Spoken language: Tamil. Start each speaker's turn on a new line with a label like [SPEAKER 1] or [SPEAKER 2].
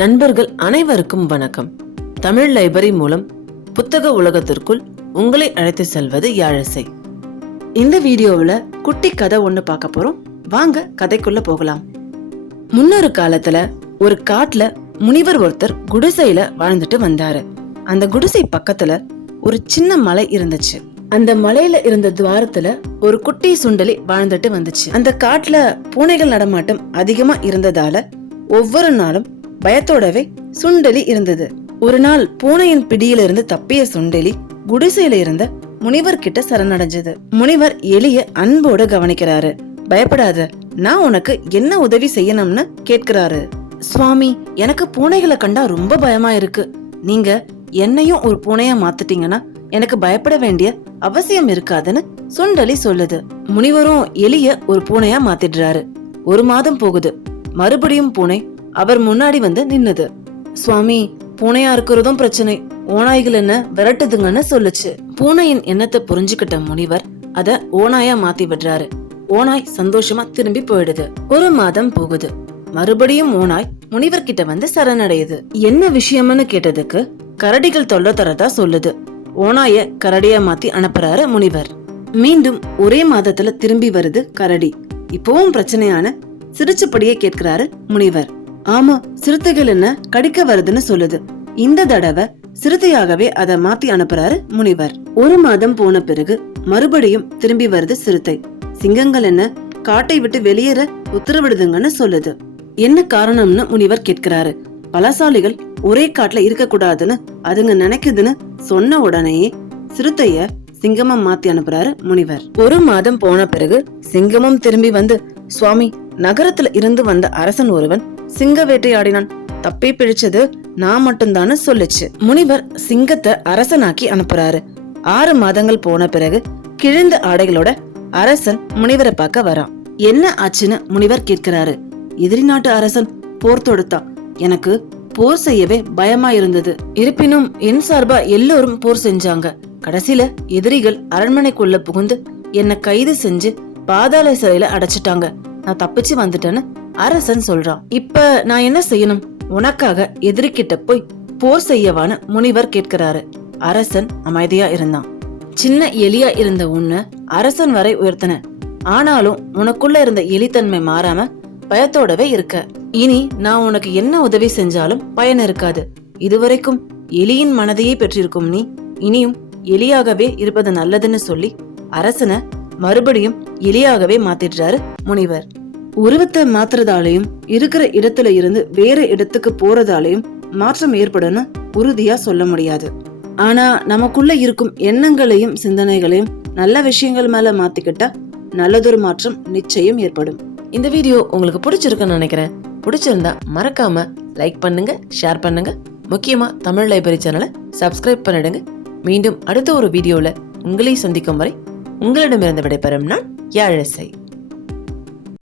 [SPEAKER 1] நண்பர்கள் அனைவருக்கும் வணக்கம். தமிழ் லைப்ரரி மூலம் புத்தக உலகத்திற்குள் உங்களை அழைத்து செல்வது யாழிசை இந்த வீடியோவில் குட்டி கதை ஒன்று பார்க்க போறோம். வாங்க கதைக்குள்ள போகலாம். முன்னொரு காலத்துல ஒரு காட்டுல முனிவர் ஒருத்தர் குடிசையில வாழ்ந்துட்டு வந்தாரு. அந்த குடிசை பக்கத்துல ஒரு சின்ன மலை இருந்துச்சு. அந்த மலையில இருந்த துவாரத்துல ஒரு குட்டி சுண்டலி வாழ்ந்துட்டு வந்துச்சு. அந்த காட்டுல பூனைகள் நடமாட்டம் அதிகமா இருந்ததால ஒவ்வொரு நாளும் பயத்தோடவே சுண்டலி இருந்தது. ஒரு நாள் பூனையின் பிடியிலிருந்து தப்பிய சுண்டலி குடிசையில இருந்த முனிவர் கிட்ட சரணடைஞ்சது. முனிவர் எலிய அன்போடு கவனிக்கிறாரு. பயப்படாத நான் உனக்கு என்ன உதவி செய்யணும்னு கேட்கிறாரு. சுவாமி எனக்கு பூனைகளை கண்டா ரொம்ப பயமா இருக்கு. நீங்க என்னையும் ஒரு பூனையா மாத்திட்டீங்கன்னா எனக்கு பயப்பட வேண்டிய அவசியம் இருக்காதுன்னு சுண்டலி சொல்லுது. முனிவரும் எலிய ஒரு பூனையா மாத்திடுறாரு. ஒரு மாதம் போகுது. மறுபடியும் பூனை அவர் முன்னாடி வந்து நின்னுது. சுவாமி பூனையா இருக்கிறதும் பிரச்சனை. ஓநாய்கள் என்ன விரட்டுதுங்கன்னு சொல்லுச்சு. பூனையின் எண்ணத்தை புரிஞ்சுக்கிட்ட முனிவர் அத ஓநாயா மாத்தி விடுறாரு. ஓநாய் சந்தோஷமா திரும்பி போயிடுது. ஒரு மாதம் போகுது. மறுபடியும் ஓநாய் முனிவர் கிட்ட வந்து சரணடையுது. என்ன விஷயம்னு கேட்டதுக்கு கரடிகள் தொல்லை தரதா சொல்லுது. ஓனாய கரடியா மாத்தி அனுப்புறாரு முனிவர். மீண்டும் ஒரே மாதத்துல திரும்பி வருது கரடி. இப்பவும் பிரச்சனையான சிரிச்சபடியே கேட்கிறாரு முனிவர். ஆமா சிறுத்தைகள் என்ன கடிக்க வருதுன்னு சொல்லுது. இந்த தடவை சிறுத்தையாகவே அதை மாத்தி அனுப்புறாரு முனிவர். ஒரு மாதம் போன பிறகு மறுபடியும் திரும்பி வருது சிறுத்தை. சிங்கங்கள் என்ன காட்டை விட்டு வெளியேற உத்தரவிடுதுங்கன்னு சொல்லுது. என்ன காரணம்னு முனிவர் கேட்கிறாரு. பலசாலிகள் ஒரே காட்டுல இருக்க கூடாதுன்னு அதுங்க நினைக்குதுன்னு சொன்ன உடனேயே சிறுத்தைய சிங்கமா மாத்தி அனுப்புறாரு முனிவர். ஒரு மாதம் போன பிறகு சிங்கமும் திரும்பி வந்து சுவாமி நகரத்துல இருந்து வந்த அரசன் ஒருவன் சிங்க வேட்டையாடினான். தப்பி பிழைச்சது நான் மட்டும்தான்னு சொல்லுச்சு. முனிவர் சிங்கத்தை அரசனாக்கி அனுப்புறாரு. ஆறு மாதங்கள் போன பிறகு கிழிந்த ஆடைகளோட அரசன் முனிவரை பார்க்க வரான். என்ன ஆச்சுன்னு முனிவர் கேட்கிறாரு. எதிரி நாட்டு அரசன் போர் தொடுத்தான் எனக்கு போர் செய்யவே பயமா இருந்தது இருப்பினும் என் சார்பா எல்லோரும் போர் செஞ்சாங்க. கடைசியில எதிரிகள் அரண்மனைக்குள்ள புகுந்து என்ன கைது செஞ்சு பாதாள சிறையில அடைச்சிட்டாங்க. நான் தப்பிச்சு வந்துட்டேன்னு அரசன் சொல்றான். இப்ப நான் என்ன செய்யணும்? உனக்காக எதிரிக்கிட்ட போய் போர் செய்யவான்னு முனிவர் கேட்கிறாரு. அரசன் அமைதியா இருந்தான். சின்ன எலியா இருந்த உன்னை அரசன் வரை உயர்த்தன. ஆனாலும் உனக்குள்ள இருந்த எலித்தன்மை மாறாம பயத்தோடவே இருக்க. இனி நான் உனக்கு என்ன உதவி செஞ்சாலும் பயன் இருக்காது. இதுவரைக்கும் எலியின் மனதையே பெற்றிருக்கும் நீ இனியும் எலியாகவே இருப்பது நல்லதுன்னு சொல்லி அரசனை மறுபடியும் எலியாகவே மாத்திடுறாரு முனிவர். உருவத்தை மாத்துறதாலையும் இருக்கிற இடத்துல இருந்து வேற இடத்துக்கு போறதாலையும் மாற்றம் ஏற்படும்னு உறுதியா சொல்ல முடியாது. ஆனா நமக்குள்ள இருக்கும் எண்ணங்களையும் சிந்தனைகளையும் நல்ல விஷயங்கள் மேல மாத்திக்கிட்டா நல்லதொரு மாற்றம் நிச்சயம் ஏற்படும். இந்த வீடியோ உங்களுக்கு பிடிச்சிருக்குன்னு நினைக்கிறேன். பிடிச்சிருந்தா மறக்காம லைக் பண்ணுங்க ஷேர் பண்ணுங்க. முக்கியமா தமிழ் லைப்ரரி சேனலை சப்ஸ்கிரைப் பண்ணிடுங்க. மீண்டும் அடுத்த ஒரு வீடியோல உங்களை சந்திக்கும் வரை உங்களிடமிருந்து விடைபெறும் நான் யாழிசை